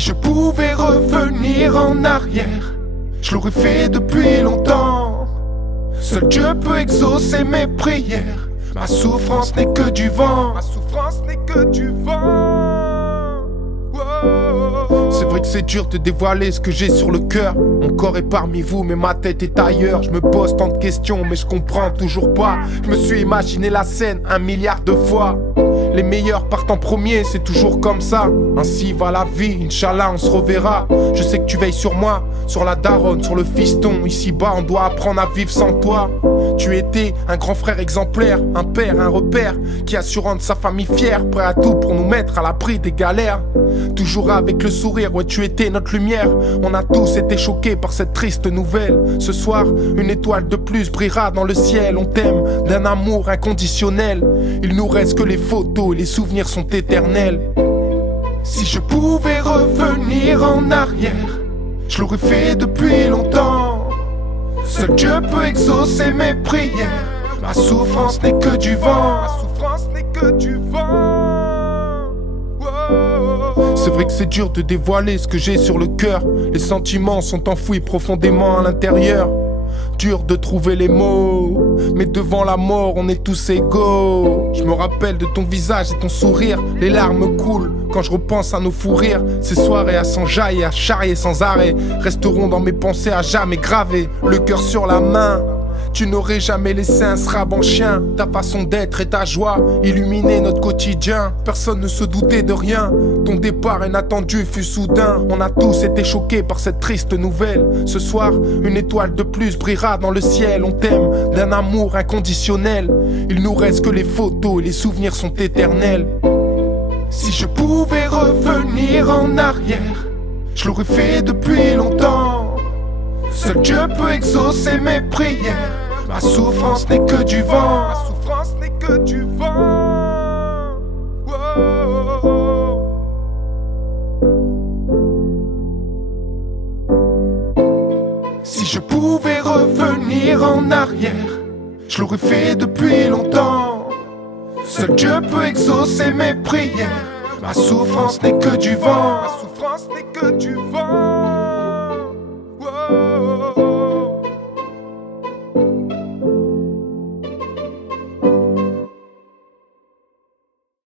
je pouvais revenir en arrière, je l'aurais fait depuis longtemps. Seul Dieu peut exaucer mes prières. Ma souffrance n'est que du vent. Ma souffrance n'est que du vent. C'est vrai que c'est dur de dévoiler ce que j'ai sur le cœur. Mon corps est parmi vous mais ma tête est ailleurs. Je me pose tant de questions mais je comprends toujours pas. Je me suis imaginé la scène 1 milliard de fois. Les meilleurs partent en premier, c'est toujours comme ça. Ainsi va la vie, Inch'Allah on se reverra. Je sais que tu veilles sur moi, sur la daronne, sur le fiston. Ici-bas on doit apprendre à vivre sans toi. Tu étais un grand frère exemplaire, un père, un repère, qui a su rendre sa famille fière, prêt à tout pour nous mettre à l'abri des galères. Toujours avec le sourire, ouais tu étais notre lumière. On a tous été choqués par cette triste nouvelle. Ce soir, une étoile de plus brillera dans le ciel. On t'aime d'un amour inconditionnel. Il nous reste que les photos et les souvenirs sont éternels. Si je pouvais revenir en arrière, je l'aurais fait depuis longtemps. Seul Dieu peut exaucer mes prières. Ma souffrance n'est que du vent. Ma souffrance n'est que du vent. C'est vrai que c'est dur de dévoiler ce que j'ai sur le cœur. Les sentiments sont enfouis profondément à l'intérieur. Dur de trouver les mots, mais devant la mort on est tous égaux. Je me rappelle de ton visage et ton sourire. Les larmes coulent quand je repense à nos fous rires. Ces soirées à s'enjailler, à charrier sans arrêt resteront dans mes pensées à jamais gravées. Le cœur sur la main, tu n'aurais jamais laissé un srab en chien. Ta façon d'être et ta joie illuminaient notre quotidien. Personne ne se doutait de rien. Ton départ inattendu fut soudain. On a tous été choqués par cette triste nouvelle. Ce soir, une étoile de plus brillera dans le ciel. On t'aime d'un amour inconditionnel. Il nous reste que les photos et les souvenirs sont éternels. Si je pouvais revenir en arrière, je l'aurais fait depuis longtemps. Seul Dieu peut exaucer mes prières. Ma souffrance n'est que du vent. Ma souffrance n'est que du vent. Si je pouvais revenir en arrière, je l'aurais fait depuis longtemps. Seul Dieu peut exaucer mes prières. Ma souffrance n'est que du vent. Ma souffrance n'est que du vent.